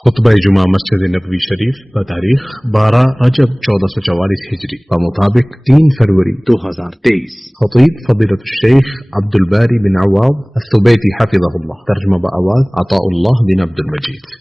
خطبہ جمعہ مسجد نبوی شریف بتاریخ 12 رجب 1444 ہجری بمطابق 3 فروری 2023. خطیب فضیلۃ الشیخ عبد الباری بن عواد الثبیتی حفظہ اللہ. ترجمہ بآواز عطاء اللہ بن عبد المجید.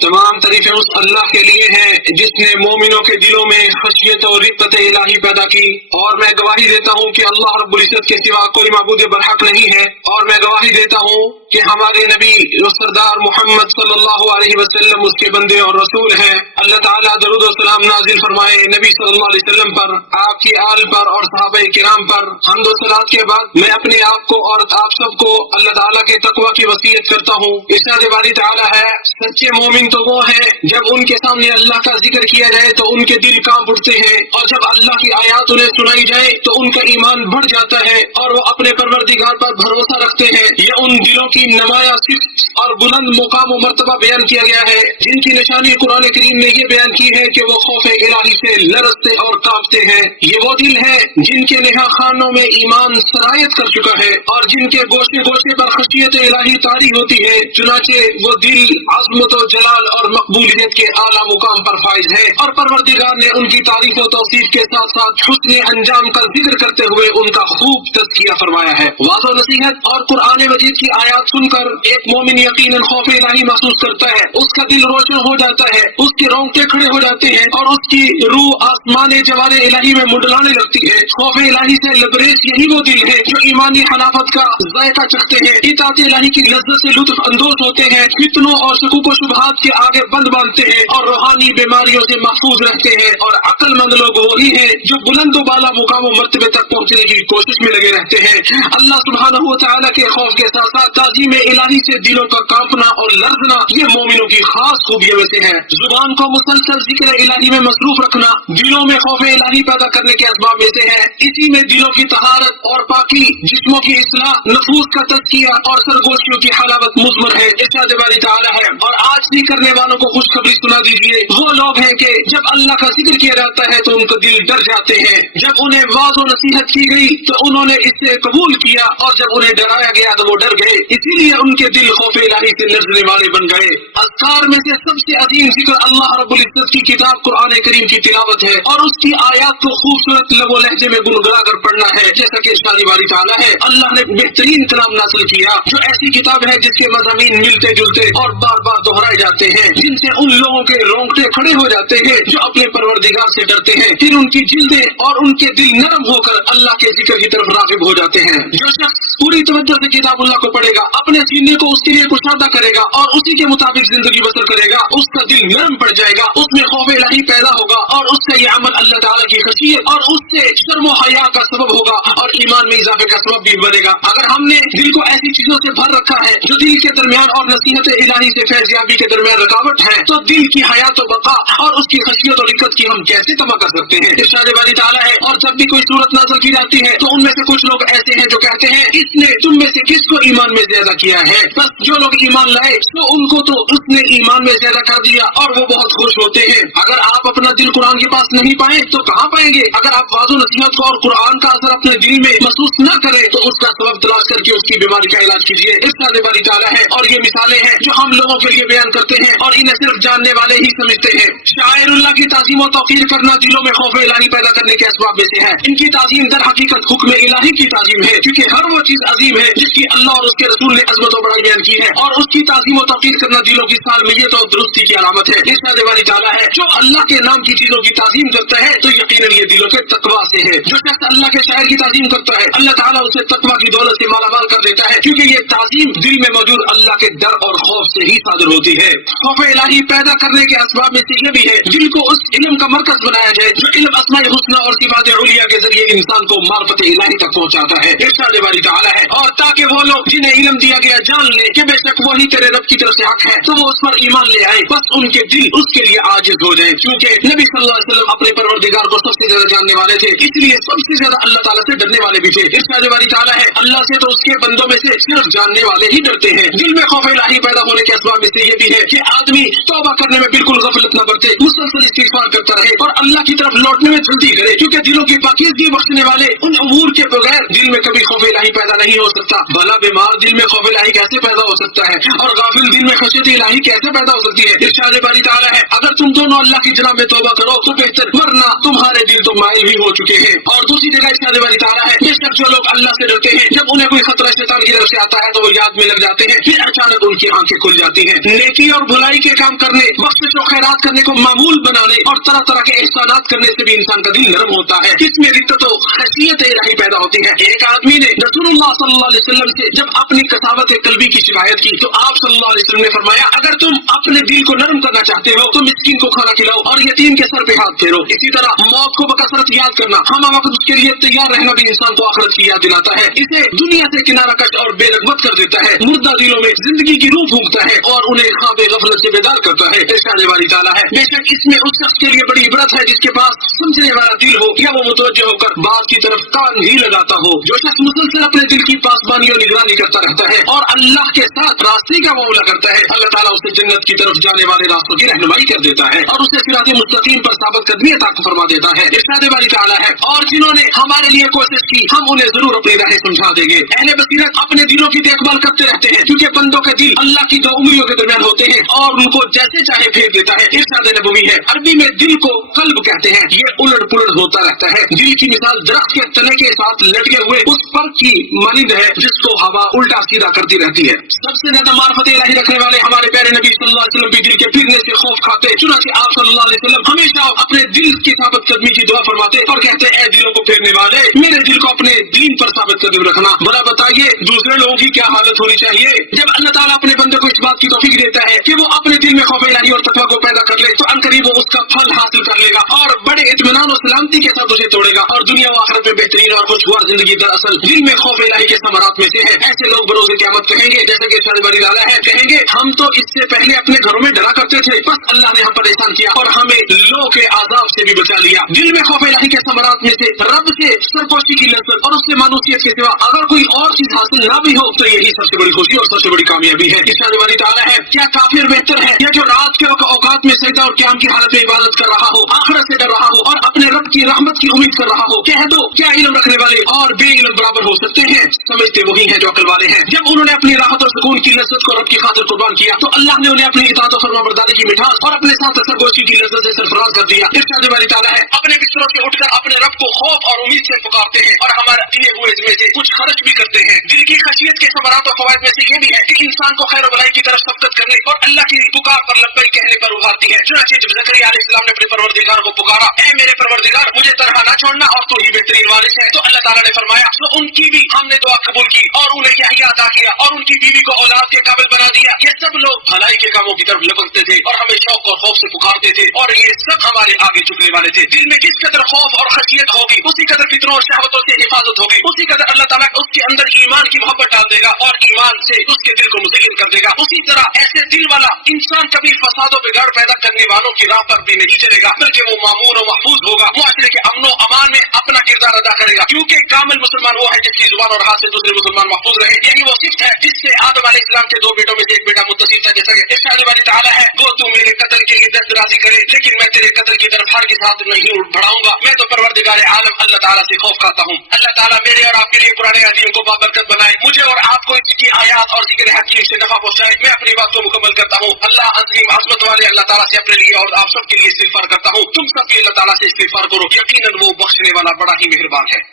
تمام تعریفیں اس اللہ کے لیے ہیں جس نے مومنوں کے دلوں میں خشیت اور رقت الہی پیدا کی، اور میں گواہی دیتا ہوں کہ اللہ رب العزت کے سوا کوئی معبود برحق نہیں ہے، اور میں گواہی دیتا ہوں کہ ہمارے نبی سردار محمد صلی اللہ علیہ وسلم اس کے بندے اور رسول ہیں. اللہ تعالیٰ درود و سلام نازل فرمائے نبی صلی اللہ علیہ وسلم پر، آپ کی آل پر اور صحابہ کرام پر. حمد و صلات کے بعد میں اپنے آپ کو اور آپ سب کو اللہ تعالیٰ کے تقوی کی وصیت کرتا ہوں. ارشاد باری تعالیٰ ہے، سچے مومن تو وہ ہیں جب ان کے سامنے اللہ کا ذکر کیا جائے تو ان کے دل کانپ اٹھتے ہیں، اور جب اللہ کی آیات انہیں سنائی جائے تو ان کا ایمان بڑھ جاتا ہے اور وہ اپنے پروردگار پر بھروسہ رکھتے ہیں. یہ ان دلوں کی نمایاں صفت اور بلند مقام و مرتبہ بیان کیا گیا ہے جن کی نشانی قرآن کریم نے یہ بیان کی ہے کہ وہ خوف الہی سے لرزتے اور کانپتے ہیں. یہ وہ دل ہے جن کے نہا خانوں میں ایمان سرایت کر چکا ہے اور جن کے گوشے گوشے پر خشیت الہی طاری ہوتی ہے. چنانچہ وہ دل عظمت و جلال اور مقبولیت کے اعلیٰ مقام پر فائز ہے، اور پروردگار نے ان کی تعریف و توصیف کے ساتھ ساتھ حسن انجام کا ذکر کرتے ہوئے ان کا خوب تذکیہ فرمایا ہے. واضح و نصیحت اور قرآن مجید کی آیات سن کر ایک مومن یقیناً خوف الہی محسوس کرتا ہے، اس کا دل روشن ہو جاتا ہے، اس کے رونگٹے کھڑے ہو جاتے ہیں اور اس کی روح آسمان جوار الہی میں منڈلانے لگتی ہے. خوف الہی سے لبریز یہی وہ دل ہے جو ایمانی حلافت کا ذائقہ چکھتے ہیں، اطاعت الہی کی لذت سے لطف اندوز ہوتے ہیں، فتنوں اور شکوک و شبہات کے آگے بند باندھتے ہیں اور روحانی بیماریوں سے محفوظ رہتے ہیں. اور عقل مند لوگ وہی ہیں جو بلند و بالا مقام و مرتبے تک پہنچنے کی کوشش میں لگے رہتے ہیں. اللہ سبحانہ و تعالیٰ کے خوف کے ساتھ ساتھ تعظیم الہی سے دلوں کا کانپنا اور لرزنا یہ مومنوں کی خاص خوبیوں میں سے ہے. زبان کو مسلسل ذکر الہی میں مصروف رکھنا دلوں میں خوف الہی پیدا کرنے کے اسباب میں سے ہے. اسی میں دلوں کی طہارت اور پاکی، جسموں کی اصلاح، نفوس کا تزکیہ اور سرگوشیوں کی حلاوت مضمر ہے. ارشاد باری تعالیٰ ہے، اور آج بھی کرنے والوں کو خوشخبری سنا دیجیے، وہ لوگ ہیں کہ جب اللہ کا ذکر کیا جاتا ہے تو ان کا دل ڈر جاتے ہیں. جب انہیں واضح و نصیحت کی گئی تو انہوں نے اس سے قبول کیا، اور جب انہیں ڈرایا گیا تو وہ ڈر گئے، اسی لیے ان کے دل خوف الہی سے لرزنے والے بن گئے. اذکار میں سے سب سے عظیم ذکر اللہ رب العزت کی کتاب قرآن کریم کی تلاوت ہے، اور اس کی آیات کو خوبصورت لب و لہجے میں گنگنا کر پڑھنا ہے. جیسا کہ ارشاد باری تعالیٰ ہے، اللہ نے بہترین کلام نازل کیا جو ایسی کتاب ہے جس کے مضامین ملتے جلتے اور بار بار دہرائے جاتے ہیں، جن سے ان لوگوں کے رونگٹے کھڑے ہو جاتے ہیں جو اپنے پروردگار سے ڈرتے ہیں. پھر ان کی جلدیں اور ان کے دل نرم ہو کر اللہ کے ذکر کی طرف راغب ہو جاتے ہیں. جو شخص پوری توجہ سے کتاب اللہ کو پڑھے گا، اپنے سینے کو اس کے لیے کشادہ کرے گا اور اسی کے مطابق زندگی بسر کرے گا، اس کا دل نرم پڑ جائے گا، اس میں خوف الہی پیدا ہوگا، اور اس کا یہ عمل اللہ تعالیٰ کی خشیت اور اس سے شرم و حیا کا سبب ہوگا اور ایمان میں اضافے کا سبب بھی بنے گا. اگر ہم نے دل کو ایسی چیزوں سے بھر رکھا ہے جو دل کے درمیان اور نصیحت الہی سے فیضیابی کے درمیان رکاوٹ ہے، تو دل کی حیات و بقا اور اس کی خشیت اور رقت کی ہم کیسے تباہ کر سکتے ہیں؟ ارشاد باری تعالیٰ ہے، اور جب بھی کوئی صورت نازل کی جاتی ہے تو ان میں سے کچھ لوگ ایسے ہیں جو کہتے ہیں اس نے تم میں سے کس کو ایمان میں زیادہ کیا ہے؟ بس جو لوگ ایمان لائے تو ان کو تو اس نے ایمان میں زیادہ کر دیا اور وہ بہت خوش ہوتے ہیں. اگر آپ اپنا دل قرآن کے پاس نہیں پائیں تو کہاں پائیں گے؟ اگر آپ واضح نصیحت کو اور قرآن کا اثر اپنے دل میں محسوس نہ کریں تو اس کا سبب تلاش کر کے اس کی بیماری کا علاج کیجیے. ارشاد باری تعالیٰ ہے، اور یہ مثالیں ہیں جو ہم لوگوں کے لیے بیان کرتے ہیں اور انہیں صرف جاننے والے ہی سمجھتے ہیں. شاعر اللہ کی تعظیم و توقیر کرنا دلوں میں خوف الہی پیدا کرنے کے اسباب میں سے ہے. ان کی تعظیم در حقیقت حکم الہی کی تعظیم ہے، کیونکہ ہر وہ چیز عظیم ہے جس کی اللہ اور اس کے رسول نے عظمت و بڑائی بیان کی ہے، اور اس کی تعظیم و توقیر کرنا دلوں کی سالمیت اور درستی کی علامت ہے. ارشاد باری تعالیٰ ہے، جو اللہ کے نام کی چیزوں کی تعظیم کرتا ہے تو یقیناً یہ دلوں کے تقویٰ سے ہے. جو شخص اللہ کے شاعر کی تعظیم کرتا ہے اللہ تعالیٰ اسے تقویٰ کی دولت سے مالا مال کر دیتا ہے، کیونکہ یہ تعظیم دل میں موجود اللہ کے ڈر اور خوف سے ہی صادر ہوتی ہے. خوف الہی پیدا کرنے کے اسباب میں سے یہ بھی ہے دل کو اس علم کا مرکز بنایا جائے جو علم اسماء الحسنی اور صفات علیہ کے ذریعے انسان کو معرفت الہی تک پہنچاتا ہے. ارشاد باری تعالیٰ ہے، اور تاکہ وہ لوگ جنہیں علم دیا گیا جان لیں کہ بے شک وہی تیرے رب کی طرف سے حق ہے تو وہ اس پر ایمان لے آئے، بس ان کے دل اس کے لیے عاجز ہو جائے. کیونکہ نبی صلی اللہ علیہ وسلم اپنے پروردگار کو سب سے زیادہ جاننے والے تھے، اس لیے سب سے زیادہ اللہ تعالیٰ سے ڈرنے والے بھی تھے. ارشاد باری تعالیٰ ہے، اللہ سے تو اس کے بندوں میں سے صرف جاننے والے ہی ڈرتے ہیں. دل میں خوف الہی پیدا ہونے کے اسباب میں سے یہ بھی ہے کہ آدمی توبہ کرنے میں بالکل غفلت نہ برتے، مسلسل استغفار کرتا رہے اور اللہ کی طرف لوٹنے میں جلدی کرے، کیونکہ دلوں کی پاکیزگی بخشنے والے ان امور کے بغیر دل میں کبھی خوف الہی پیدا نہیں ہو سکتا. بھلا بیمار دل میں خوف الہی کیسے پیدا ہو سکتا ہے؟ اور गाफिल दिल में खशियत इलाही कैसे पैदा हो सकती है? इरशाद बारी ताला है, अगर तुम दोनों अल्लाह की जनाब में तौबा करो तो बेहतर, वरना तुम्हारे दिल तो माइल भी हो चुके हैं। और दूसरी जगह इरशाद बारी ताला है, बेशक जो लोग अल्लाह से डरते हैं जब उन्हें कोई खतरा शैतान की तरफ से आता है तो वो याद में लग जाते हैं, फिर अचानक उनकी आंखें खुल जाती हैं। नेकी और भलाई के काम करने, बख्शिश और खैरात करने को मामूल बनाने और तरह तरह के एहसानात करने से भी इंसान का दिल नरम होता है। इसमें रिद्दत और खशियत इलाही पैदा होती है। एक आदमी ने रसूलुल्लाह सल्लल्लाहु अलैहि वसल्लम से जब अपनी कसावत कल्बी की शिकायत की तो आप सल्लल्लाहु अलैहि वसल्लम ने फरमाया, अगर तुम अपने दिल को नरम करना चाहते हो तो मिस्कीन को खाना खिलाओ और यतीम के सर पे हाथ फेरो। इसी तरह मौत को बकसरत याद करना, हम वक्त उसके लिए तैयार रहना भी इंसान को आखिरत की याद दिलाता है। इसे दुनिया से किनारा कश और बेरगबत कर देता है, मुर्दा दिलों में जिंदगी की रूह फूंकता है और उन्हें ख्वाबे गफलत से बेदार करता है। इरशाद बारी ताला है, बेशक इसमें उस शख्स के लिए बड़ी इबरत है जिसके पास समझने वाला दिल हो या वो मुतवज्जह होकर बात की तरफ कान ही लगाता हो। जो शख्स मुसलसल अपने दिल की पासबानी और निगरानी करता रहता है और अल्लाह के साथ रास्ते का मामला करता है, अल्लाह ताला उसे जन्नत की तरफ जाने वाले रास्तों की रहनुमाई कर देता है और उसे सिरात मुस्तकीम पर साबित कदमी अता फरमा देता है। इरशाद बारी ताला है, और जिन्होंने हमारे लिए कोशिश की हम उन्हें जरूर अपनी राहें समझा देंगे। अहले बसीरत अपने दिलों की देखभाल करते रहते हैं क्योंकि बंदों के दिल अल्लाह की दो उंगलियों के दरमियान होते हैं और उनको जैसे चाहे फेंक देता है। इरशाद नबवी है, अरबी में दिल को कल्ब कहते हैं, ये उलट पुलट होता रहता है। दिल की मिसाल दरख्त के तने के साथ लटके हुए उस पर की मानिंद है जिसको हवा उल्टा सीधा करती रहती है। सबसे ज्यादा मार्फत इलाही रखने वाले हमारे प्यारे नबी सल्लल्लाहु अलैहि वसल्लम भी दिल के फिरने से खौफ खाते, चुनांचे आप सल्लल्लाहु अलैहि वसल्लम हमेशा अपने दिल की साबित कदमी की दुआ फरमाते और कहते, ऐ दिलों को फेरने वाले, मेरे दिल को अपने दीन पर साबित कदम रखना। भला बताइए दूसरे लोगों की क्या हालत होनी चाहिए? जब अल्लाह ताला अपने बंदे को इस बात की तौफीक देता है कि वो अपने दिल में खौफ इलाही और तकवा को पैदा कर ले तो अनकरीब वो उसका फल हासिल कर लेगा और बड़े इत्मीनान और सलामती के साथ उसे तोड़ेगा और दुनिया व आखिरत में बेहतरीन और खुशगवार जिंदगी दरअसल दिल में खौफ इलाही के समरात में से है। ऐसे लोग बरोज़े क़यामत कहेंगे, जैसे कि इरशाद बारी ताला है, कहेंगे हम तो इससे पहले अपने घरों में डरा करते थे, बस अल्लाह ने हम पर एहसान किया और हमें लो के आजाब से भी बचा लिया। दिल में खौफ इलाही के समरात में से रब से सरपोशी की लज्जत और उससे मानूसियत के सिवा अगर कोई और चीज हासिल ना भी हो तो यही सबसे बड़ी खुशी और सबसे बड़ी कामयाबी है। इरशाद बारी ताला है, क्या काफिर बेहतर है या जो रात के औकात में सजदा और क़याम की हालत में इबादत कर रहा हो, आखिरत से डर रहा हो और अपने रब की रहमत की उम्मीद कर रहा हो? कह दो, क्या इल्म रखने वाले और बे इल्म बराबर हो सकते हैं? समझते वही हैं जो अकल वाले हैं। जब उन्होंने अपनी राहत और सुकून की लज्जत को रब की खातिर कुर्बान किया तो अल्लाह ने उन्हें अपनी इताअत और फरमाबरदारी की मिठास और अपने साथ सरगोशी की लज्जत से सरफराज कर दिया। इरशाद बारी ताला है, अपने बिस्तरों से उठकर अपने रब को खौफ और उम्मीद से पुकारते हैं और हमारे दिए हुए इसमें से कुछ खर्च भी करते हैं। दिल की खशियत के समरात और फवाइद में से ये भी है कि इंसान को खैर भलाई की तरफ सबकत करने और अल्लाह की पुकार पर लब्बैक कहने पर उभारती है। चुनांचे जब ज़करिया अलैहिस्सलाम ने अपने परवरदिगार को पुकारा, ऐ मेरे परवरदिगार मुझे तनहा ना छोड़ना और तू ही बेहतरीन वारिस है, तो अल्लाह ताला ने फरमाया तो उनकी भी हमने दुआ कबूल की और उन्हें यहिया अता किया और उनकी बीवी को औलाद के काबिल बना दिया। ये सब लोग भलाई के कामों की तरफ लपकते थे और हमें शौक और खौफ से पुकारते थे और ये सब हमारे आगे झुकने वाले थे। दिल में किस कदर खौफ और खशियत होगी उसी कदर फितरों और शहवतों से हिफाजत होगी, उसी कदर अल्लाह ताला उसके अंदर ईमान की मोहब्बत डाल देगा और ईमान से उसके दिल को मुज़य्यन कर देगा। उसी तरह ऐसे दिल वाला इंसान कभी फसाद और बिगाड़ पैदा करने वालों की राह पर भी नहीं चलेगा, बल्कि वो मामून और महफूज होगा, मुआशरे के अमन और अमान में अपना किरदार अदा करेगा। क्योंकि कामिल मुसलमान वो है जिसकी जुबान और हाथ से दूसरे मुसलमान महफूज रहे। यही वो सिफ्त है जिससे आदम अलैहिस्सलाम के दो बेटों में से एक बेटा मुत्तसिफ था। जैसा कि इरशाद बारी ताला है, वो तू मेरे कत्ल के लिए दस्त राजी करे लेकिन मैं तेरे कत्ल की तरफ हरगिज़ हाथ नहीं बढ़ाऊंगा, मैं तो परवरदिगार आलम अल्लाह ताला से खौफ खाता हूँ। अल्लाह ताला मेरे और आपके लिए कुरान अज़ीम को बाबरकत बनाए, मुझे और आपको इसकी आयात और जिक्र हकीम से नफा पहुंचाए। मैं अपनी बात को मुकम्मल करता हूँ। अल्लाह अज़ीम अज़मत वाले अल्लाह ताला से अपने लिए और आप सबके लिए इस्तिग़फ़ार करता हूँ। तुम सब भी अल्लाह ताला से इस्तिग़फ़ार करो, यकीनन वो बख्शने वाला बड़ा ही मेहरबान है।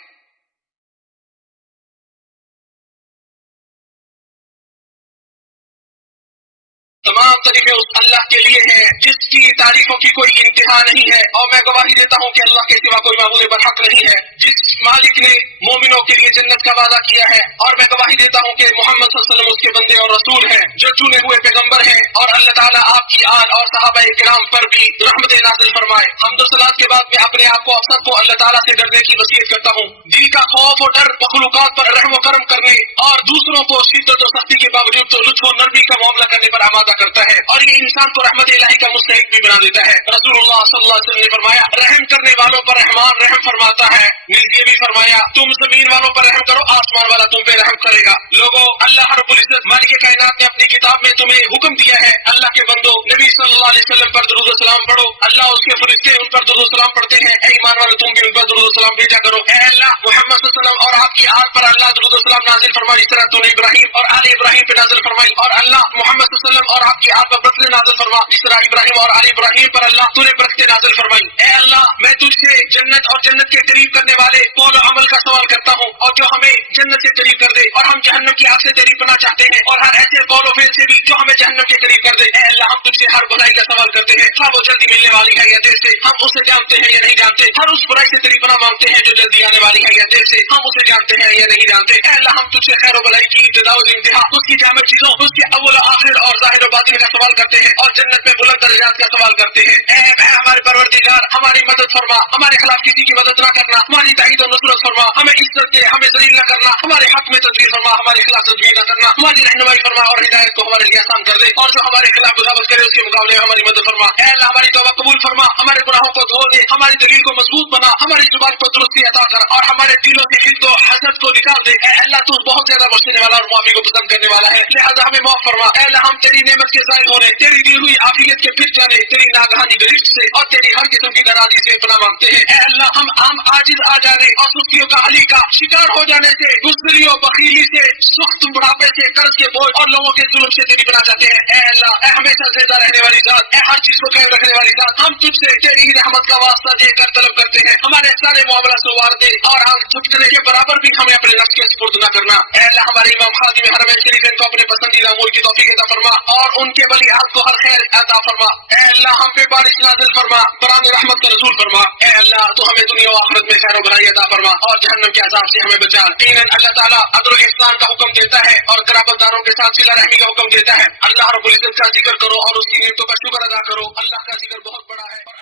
तमाम तरीके उस अल्लाह के लिए हैं जिसकी तारीफों की कोई इंतहा नहीं है और मैं गवाही देता हूँ कि अल्लाह के सिवा कोई माबूद बरहक नहीं है। जिस मालिक ने मोमिनों के लिए जन्नत का वादा किया है और मैं गवाही देता हूँ कि मोहम्मद सल्लल्लाहु अलैहि वसल्लम उसके बंदे और रसूल हैं जो चुने हुए पैगंबर हैं और अल्लाह ताला आपकी आल और सहाबा किराम पर भी रहमत नाज़िल फरमाए। हम्द व सलात के बाद मैं अपने आप को आप सबको अल्लाह ताला से डरने की वसीयत करता हूँ। दिल का खौफ और डर मखलूकात पर रहम व करम करने और दूसरों को शिद्दत और सख्ती के बावजूद तो लुत्फ और नरमी का मामला करने पर आमादा करता है और ये इंसान को रहमत इलाही का मुस्तहिक भी बना देता है। रसूलुल्लाह सल्लल्लाहु अलैहि वसल्लम ने फरमाया, रहम करने वालों पर रहमान रहम फरमाता है। नीचे भी फरमाया, तुम जमीन वालों पर रहम करो, आसमान वाला तुम पे रहम करेगा। लोगों, अल्लाह रब्बुल इज्जत मालिक कायनात ने अपनी किताब में तुम्हें हुक्म दिया है, अल्लाह के बंदो नबी सल्लल्लाहु अलैहि वसल्लम पर दुरूद और सलाम पढ़ो, अल्लाह उसके फरिश्ते उन पर दुरूद और सलाम पढ़ते हैं, ऐ ईमान वालों तुम भी उन पर दुरूद और सलाम भेजा करो। ऐ अल्लाह मुहम्मद सल्लल्लाहु अलैहि वसल्लम और आपकी आल पर अल्लाह दुरूद और सलाम नाजिल फरमा जिस तरह तूने इब्राहिम और आले इब्राहिम पे नाजिल फरमाई, और अल्लाह मुहम्मद सल्लल्लाहु अलैहि वसल्लम और आपकी आल पर बरकतें नाजिल फरमा जिस तरह इब्राहिम और आले इब्राहिम पर अल्लाह तूने बरकतें नाजिल फरमाई। ऐ अल्लाह मैं तुझसे जन्नत और जन्नत के करीब करने वाले कौल और अमल का सवाल करता हूँ, और जो हमें जन्नत से करीब कर दे, और हम जहन्नम की आग से करीब करना चाहते हैं, और हर ऐसे कौल और फेल से भी जो हमें जहन्नम के करीब कर दे। ऐ अल्लाह हम तुझसे हर बुराई का सवाल करते हैं, हाँ वो जल्दी मिलने वाली है या देर से, हम उसे जानते हैं या नहीं जानते, हर उस बुराई से तेरी पनाह मांगते हैं जो जल्दी आने वाली है या देर से, हम उसे जानते हैं या नहीं जानते। ऐ अल्लाह हम तुझसे खैर और भलाई की इब्तिदा और इंतहा, उसकी जामे चीजों, उसके अव्वल आखिर और जाहिर और बातिन का सवाल करते हैं, और जन्नत में बुलंद दर्जात का सवाल करते हैं। ऐ हमारे परवरदिगार हमारी मदद फरमा, हमारे खिलाफ किसी की मदद न करना, हमारी ताईद और नुसरत फरमा, हमें इज्जत दे, हमें जलील न करना, हमारे हक में तदबीर फरमा, हमारे खिलाफ तदबीर न करना, हमारी रहनुमाई फरमा और हिदायत को हमारे लिए आसान कर दे, और जो हमारे खिलाफ बगावत करे उसके मुकाबले में हमारी मदद फरमा। ऐ अल्लाह हमारी तौबा कबूल फरमा, हमारे गुनाहों को धो दे, हमारी दलील को मजबूत बना, हमारी जुबान को दुरुस्ती अता कर, और हमारे दिलों से हिल्द और हसद को निकाल दे। ऐ अल्लाह तू बहुत ज्यादा बख्शने वाला और माफी को पसंद करने वाला है, लिहाजा हमें माफ फरमा। ऐ अल्लाह हम तेरी नेमत के ज़ाहिर होने, तेरी दी हुई आफियत के फिर जाने, तेरी नागहानी गिरफ्त से और तेरी हर किस्म की नाराजी से पनाह मांगते हैं। ऐ अल्लाह हम आजिज आ जाने और सुस्तियों का हली का शिकार हो जाने से, गुस्सरियों बखीली से, सुख्त बुढ़ापे से, कर्ज के बोझ और लोगों के जुल्म से तेरी पनाह चाहते हैं। ऐ अल्लाह ऐ हमेशा जिंदा रहने वाली जात, ऐ हर चीज को कायम रखने वाली जात, हम तुझसे तेरी ही रहमत का वास्ता देकर तलब करते हैं, हमारे सारे मामला संवार दे, और हम झुकने के बराबर भी हमें अपने नफ्स के सुपुर्द न करना। ऐ अल्लाह हमारे इमाम खादिम हरमैन शरीफैन को अपने पसंदीदा अमूर की तौफीक अता फरमा, और उनके वली अहद को हर खैर अता फरमा। ऐ अल्लाह हम पे बारिश नाज़िल फरमा, बरान रहमत का नज़ूल फरमा। ऐ अल्लाह तो हमें दुनिया और आखिरत में खैर और भलाई अता फरमा, और जहन्नम के अज़ाब से हमें बचा। यकीनन अल्लाह ताला अदल और ihसान का हुक्म देता है और क़राबतदारों के साथ सिला रहमी का हुक्म देता है। अल्लाह रब्बुल इज्जत का जिक्र करो और उसकी नेमतों का शुक्र अदा करो, अल्लाह का जिक्र बहुत बड़ा है और